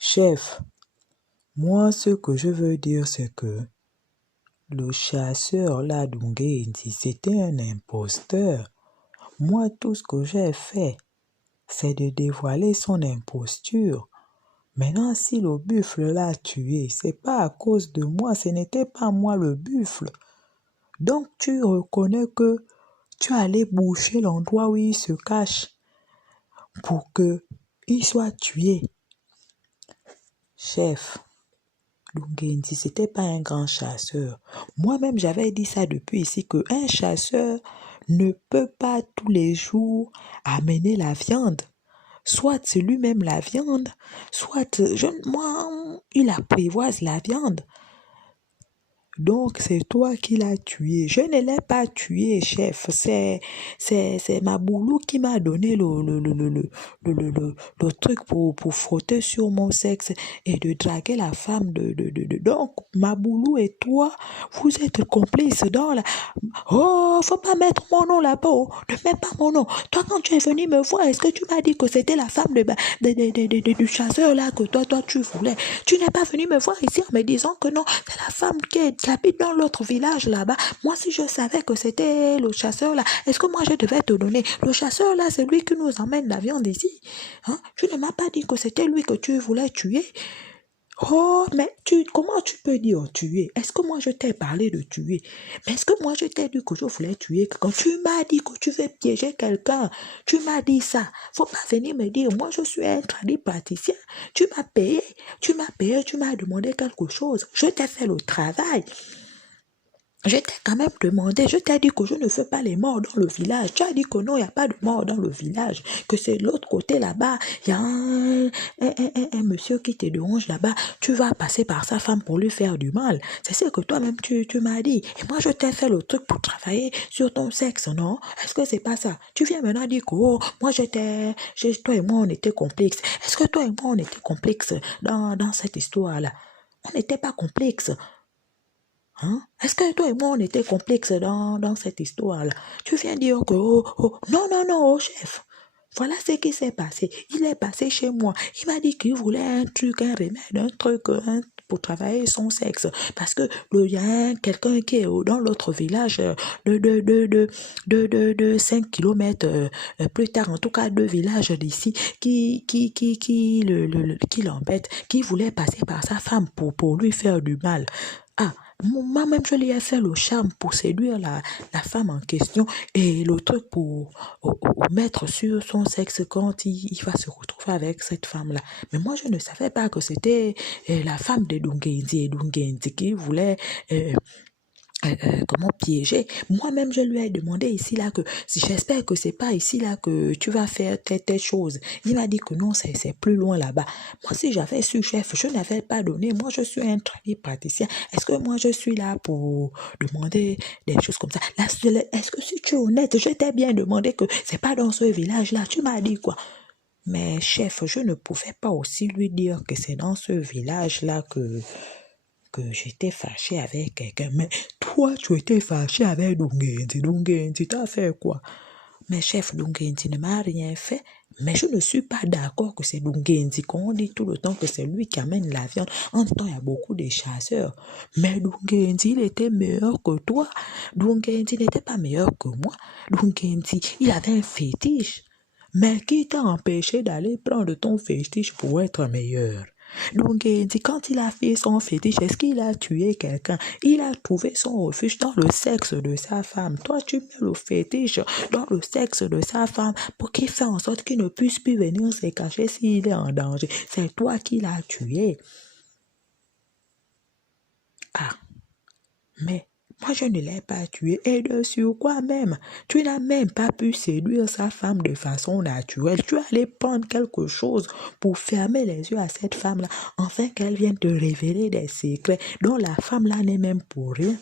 Chef, moi ce que je veux dire c'est que le chasseur là d'Ungenzi, c'était un imposteur. Moi tout ce que j'ai fait, c'est de dévoiler son imposture. Maintenant si le buffle l'a tué, c'est pas à cause de moi, ce n'était pas moi le buffle. Donc tu reconnais que tu allais boucher l'endroit où il se cache pour que il soit tué. Chef, Lungenzi, c'était pas un grand chasseur. Moi-même, j'avais dit ça depuis ici, qu'un chasseur ne peut pas tous les jours amener la viande. Soit c'est lui-même la viande, soit il apprivoise la viande. Donc, c'est toi qui l'as tué. Je ne l'ai pas tué, chef. C'est Maboulou qui m'a donné le truc pour frotter sur mon sexe et de draguer la femme Donc, Maboulou et toi, vous êtes complices dans la... Oh, faut pas mettre mon nom là-bas. Oh. Ne mets pas mon nom. Toi, quand tu es venu me voir, est-ce que tu m'as dit que c'était la femme du chasseur là que toi, tu voulais? Tu n'es pas venu me voir ici en me disant que non, c'est la femme qui habite dans l'autre village là-bas. Moi, si je savais que c'était le chasseur là, est-ce que moi je devais te donner? Le chasseur là, c'est lui qui nous emmène la viande ici. Hein? Tu ne m'as pas dit que c'était lui que tu voulais tuer. Oh, mais comment tu peux dire tuer? Est-ce que moi je t'ai parlé de tuer? Mais est-ce que moi je t'ai dit que je voulais tuer? Quand tu m'as dit que tu veux piéger quelqu'un, tu m'as dit ça. Faut pas venir me dire, moi je suis un praticien. Tu m'as payé, tu m'as demandé quelque chose. Je t'ai fait le travail. Je t'ai quand même demandé, je t'ai dit que je ne fais pas les morts dans le village. Tu as dit que non, il n'y a pas de mort dans le village. Que c'est de l'autre côté là-bas. Il y a un monsieur qui te dérange là-bas. Tu vas passer par sa femme pour lui faire du mal. C'est ce que toi-même tu m'as dit. Et moi, je t'ai fait le truc pour travailler sur ton sexe, non? Est-ce que c'est pas ça? Tu viens maintenant dire que oh, moi, toi et moi, on était complexes. Est-ce que toi et moi, on était complexes dans cette histoire-là? On n'était pas complexes. Hein? Est-ce que toi et moi, on était complexes dans cette histoire-là? Tu viens dire que, non, chef. Voilà ce qui s'est passé. Il est passé chez moi. Il m'a dit qu'il voulait un truc, un remède, un truc pour travailler son sexe. Parce que il y a quelqu'un qui est dans l'autre village de 5 kilomètres plus tard, en tout cas 2 villages d'ici, qui l'embête, qui voulait passer par sa femme pour lui faire du mal. Ah, moi-même, je lui ai fait le charme pour séduire la femme en question et le truc pour mettre sur son sexe quand il va se retrouver avec cette femme-là. Mais moi, je ne savais pas que c'était la femme de Dungenzi qui voulait... comment piéger. Moi-même, je lui ai demandé ici, là, que si j'espère que c'est pas ici, là, que tu vas faire telle chose. Il m'a dit que non, c'est plus loin là-bas. Moi, si j'avais su, chef, je n'avais pas donné. Moi, je suis un praticien. Est-ce que moi, je suis là pour demander des choses comme ça? Là, est-ce que si tu es honnête, je t'ai bien demandé que c'est pas dans ce village-là. Tu m'as dit quoi? Mais chef, je ne pouvais pas aussi lui dire que c'est dans ce village-là que j'étais fâché avec quelqu'un. Mais toi, tu étais fâché avec Dungenzi. Dungenzi t'a fait quoi? Mais chef, Dungenzi ne m'a rien fait. Mais je ne suis pas d'accord que c'est Dungenzi. Qu'on dit tout le temps que c'est lui qui amène la viande. En même temps, il y a beaucoup de chasseurs. Mais Dungenzi, il était meilleur que toi. Dungenzi n'était pas meilleur que moi. Dungenzi, il avait un fétiche. Mais qui t'a empêché d'aller prendre ton fétiche pour être meilleur? Donc, quand il a fait son fétiche, est-ce qu'il a tué quelqu'un? Il a trouvé son refuge dans le sexe de sa femme. Toi, tu mets le fétiche dans le sexe de sa femme pour qu'il fasse en sorte qu'il ne puisse plus venir se cacher s'il est en danger. C'est toi qui l'as tué. Ah, mais moi, je ne l'ai pas tué. Et de surcroît même, tu n'as même pas pu séduire sa femme de façon naturelle. Tu allais prendre quelque chose pour fermer les yeux à cette femme-là, afin qu'elle vienne te révéler des secrets dont la femme-là n'est même pour rien.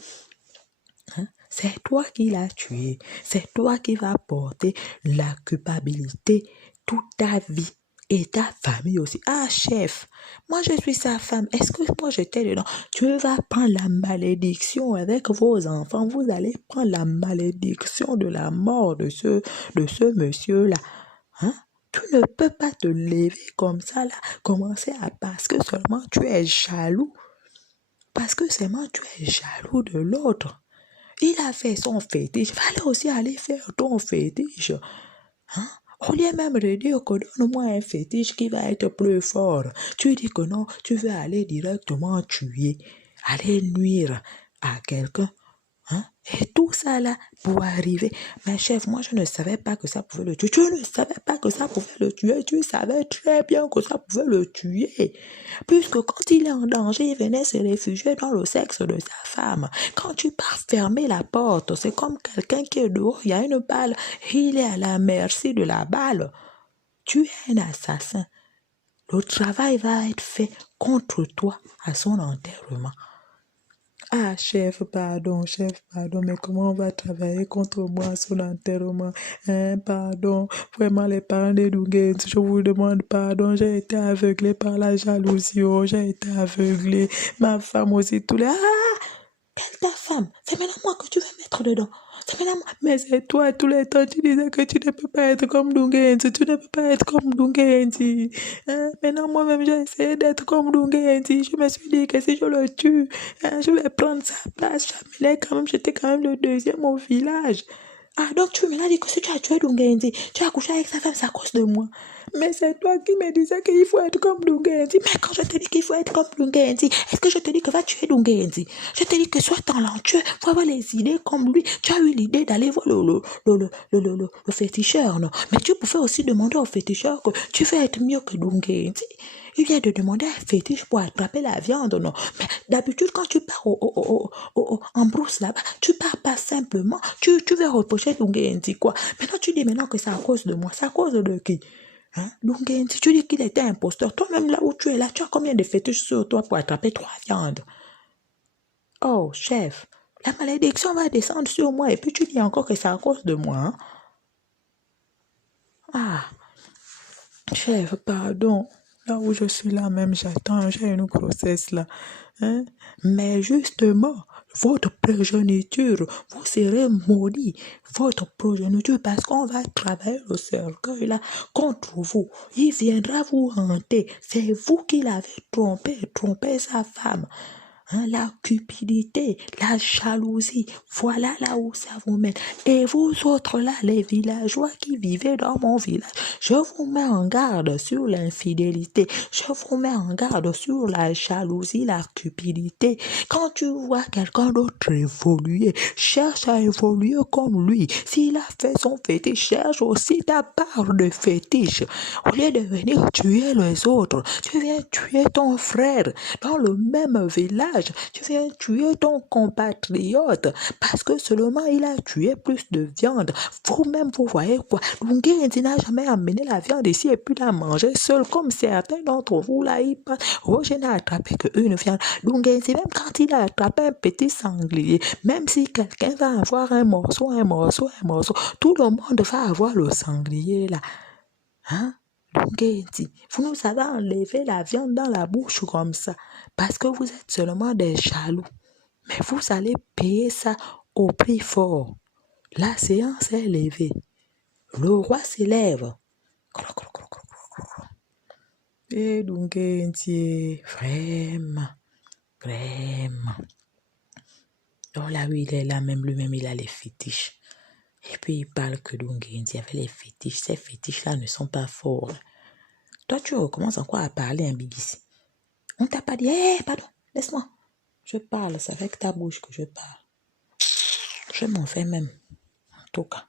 Hein? C'est toi qui l'as tué. C'est toi qui vas porter la culpabilité toute ta vie. Et ta famille aussi. Ah, chef, moi je suis sa femme. Est-ce que moi j'étais dedans? Tu vas prendre la malédiction avec vos enfants. Vous allez prendre la malédiction de la mort de ce monsieur-là. Hein? Tu ne peux pas te lever comme ça, là, commencer à parce que seulement tu es jaloux. Parce que seulement tu es jaloux de l'autre. Il a fait son fétiche. Fallait aussi aller faire ton fétiche. Hein? Au lieu même de dire que donne-moi un fétiche qui va être plus fort. Tu dis que non, tu veux aller directement tuer, aller nuire à quelqu'un. Hein? Et tout ça là, pour arriver. Mais chef, moi je ne savais pas que ça pouvait le tuer. Tu ne savais pas que ça pouvait le tuer. Tu savais très bien que ça pouvait le tuer. Puisque quand il est en danger, il venait se réfugier dans le sexe de sa femme. Quand tu pars fermer la porte, c'est comme quelqu'un qui est dehors, il y a une balle, il est à la merci de la balle. Tu es un assassin. Le travail va être fait contre toi à son enterrement. Ah, chef, pardon, mais comment on va travailler contre moi à son enterrement? Hein, pardon, vraiment, les parents de Dungens, je vous demande pardon, j'ai été aveuglé par la jalousie, oh, j'ai été aveuglé, ma femme aussi, tous les... Ah! Quelle ta femme? C'est maintenant moi que tu veux mettre dedans. C'est maintenant moi. Mais c'est toi, tous les temps, tu disais que tu ne peux pas être comme Dungens, tu ne peux pas être comme Dungens. Hein? Maintenant, moi-même, j'ai essayé d'être comme Dungens. Je me suis dit que si je le tue, hein, je vais prendre sa place. J'étais quand même le deuxième au village. Ah, donc tu me l'as dit que si tu as tué Dungenzi, tu as couché avec sa femme, c'est à cause de moi. Mais c'est toi qui me disais qu'il faut être comme Dungenzi. Mais quand je te dis qu'il faut être comme Dungenzi, est-ce que je te dis que va tuer Dungenzi? Je te dis que sois talentueux, faut avoir les idées comme lui. Tu as eu l'idée d'aller voir le féticheur, non? Mais tu pouvais aussi demander au féticheur que tu veux être mieux que Dungenzi. Il vient de demander un fétiche pour attraper la viande, non? Mais d'habitude, quand tu pars en brousse là-bas, tu pars pas simplement. Tu veux reprocher Dungenzi, quoi. Maintenant, tu dis maintenant que c'est à cause de moi. C'est à cause de qui? Hein? Dungenzi, tu dis qu'il était imposteur. Toi-même, là où tu es là, tu as combien de fétiches sur toi pour attraper 3 viandes? Oh, chef, la malédiction va descendre sur moi et puis tu dis encore que c'est à cause de moi. Hein? Ah, chef, pardon. Là où je suis là même, j'attends, j'ai une grossesse là. Hein? Mais justement, votre progéniture, vous serez maudit. Votre progéniture, parce qu'on va travailler le cercueil là contre vous. Il viendra vous hanter. C'est vous qui l'avez trompé sa femme. Hein, la cupidité, la jalousie, voilà là où ça vous mène. Et vous autres là, les villageois qui vivez dans mon village, je vous mets en garde sur l'infidélité, je vous mets en garde sur la jalousie, la cupidité. Quand tu vois quelqu'un d'autre évoluer, cherche à évoluer comme lui. S'il a fait son fétiche, cherche aussi ta part de fétiche. Au lieu de venir tuer les autres, tu viens tuer ton frère dans le même village. Tu viens tuer ton compatriote parce que seulement il a tué plus de viande. Vous-même, vous voyez quoi? Dungenzi n'a jamais amené la viande ici et puis l'a mangé seul comme certains d'entre vous là. Il pense, oh, je n'ai attrapé qu'une viande. Dungenzi, même quand il a attrapé un petit sanglier, même si quelqu'un va avoir un morceau, tout le monde va avoir le sanglier là. Hein? Dungenzi, vous nous avez enlevé la viande dans la bouche comme ça parce que vous êtes seulement des jaloux. Mais vous allez payer ça au prix fort. La séance est levée. Le roi s'élève. Et Dungenzi, vraiment. Oh là, oui, il est là, même lui-même, il a les fétiches. Et puis, il parle que Dungenzi avait les fétiches. Ces fétiches-là ne sont pas forts. Toi, tu recommences encore à parler, un bibis. On t'a pas dit, hé, pardon, laisse-moi. Je parle, c'est avec ta bouche que je parle. Je m'en fais même, en tout cas.